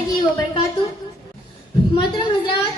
वरहमतुल्लाहि वबरकातुहू। मोहतरम हज़रात,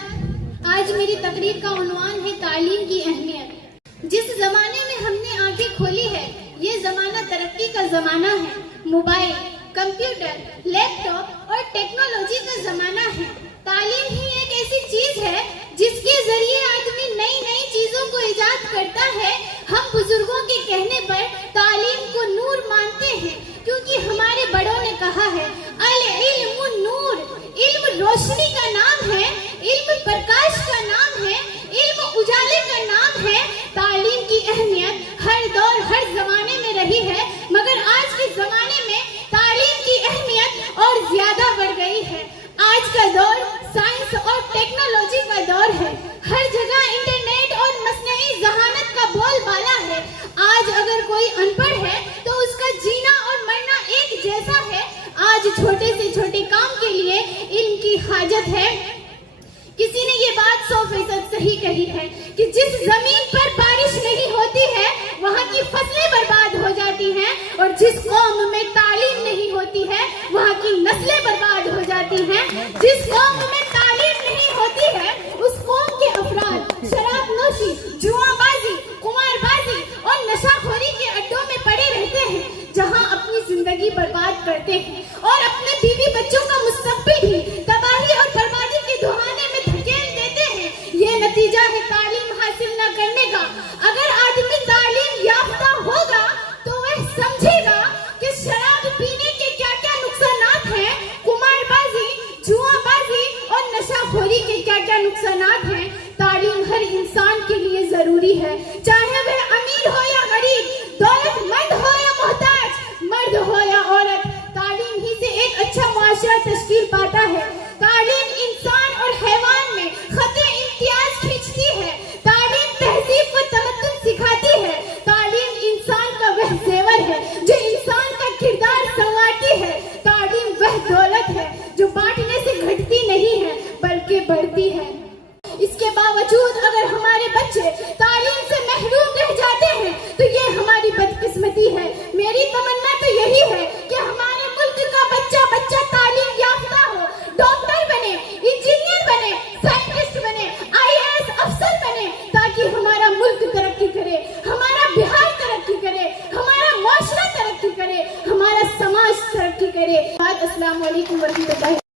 आज मेरी तकरीर का उन्वान है तालीम की अहमियत। जिस ज़माने में हमने आंखें खोली है, ये ज़माना तरक्की का ज़माना है। मोबाइल, कंप्यूटर, लैपटॉप और टेक्नोलॉजी का ज़माना है। तालीम ही एक ऐसी चीज़ है जिसके ज़रिए आदमी नई नई चीज़ों को इजाद करता है। हम बुजुर्गों के कहने पर तालीम को नूर मानते हैं, क्योंकि हमारे बड़ों ने कहा है, अल इल्मु नूर, इल्म रोशनी का नाम है, इल्म प्रकाश का नाम है, इल्म उजाले का नाम है। तालीम की अहमियत हर दौर हर जमाने में रही है, मगर आज के जमाने में तालीम की अहमियत और ज्यादा बढ़ गई है। आज का दौर साइंस और टेक्नोलॉजी का दौर है। हर जगह इंटरनेट और मसनई ज़हानत का बोलबाला है। आज अगर कोई अनपढ़ है तो उसका जीना और मरना एक जैसा है। आज छोटे से छोटे काम के लिए इल्म की हाजत है। किसी ने ये बात 100% सही कही है कि जिस जमीन पर बारिश नहीं होती है वहाँ की फसलें बर्बाद हो जाती हैं, और जिस कौम में तालीम नहीं होती है वहाँ की नस्लें बर्बाद हो जाती हैं। जिस कौम में तालीम नहीं होती है उस कौम के अफराद शराब नोशी, जुआबाजी, कुमारबाजी और नशाखोरी के अड्डों में पड़े रहते हैं, जहाँ अपनी जिंदगी बर्बाद करते हैं और अपने बीवी बच्चों का मुस्तकबिल भी तबाही और बर्बादी के दुहाने में धकेल देते हैं। ये नतीजा है तालीम हासिल न करने का। अगर आदमी तालीम याफ्ता होगा तो वह समझेगा कि शराब पीने के क्या क्या नुकसानात हैं, कुमारबाजी, जुआबाजी और नशाखोरी के क्या क्या नुकसानात हैं। तालीम हर इंसान के लिए जरूरी है, चाहे वह अमीर हो या गरीब, दौलतमंद हो या मोहताज, मर्द हो या औरत। तालीम ही से एक अच्छा मुआशरा तश्कील पाता है। तालीम इंसान और हैवान में खते इम्तियाज खींचती है। तालीम तहजीब व तमद्दुन सिखाती है। तालीम इंसान का वह जेवर है जो इंसान का किरदार संवारती है। तालीम वह दौलत है जो बांटने से घटती नहीं है बल्कि बढ़ती है। इसके बावजूद अगर हमारे बच्चे तालीम से महरूम रह जाते हैं तो ये हमारी बदकिस्मती है। मेरी तमन्ना तो यही है कि हमारे मुल्क का बच्चा बच्चा तालीम याफ्ता हो, डॉक्टर बने, इंजीनियर बने, साइंटिस्ट बने, IAS अफसर बने, ताकि हमारा मुल्क तरक्की करे, हमारा बिहार तरक्की करे, हमारा मुआशरा तरक्की करे, हमारा समाज तरक्की करे। अस्सलाम वालेकुम वरहमतुल्लाहि।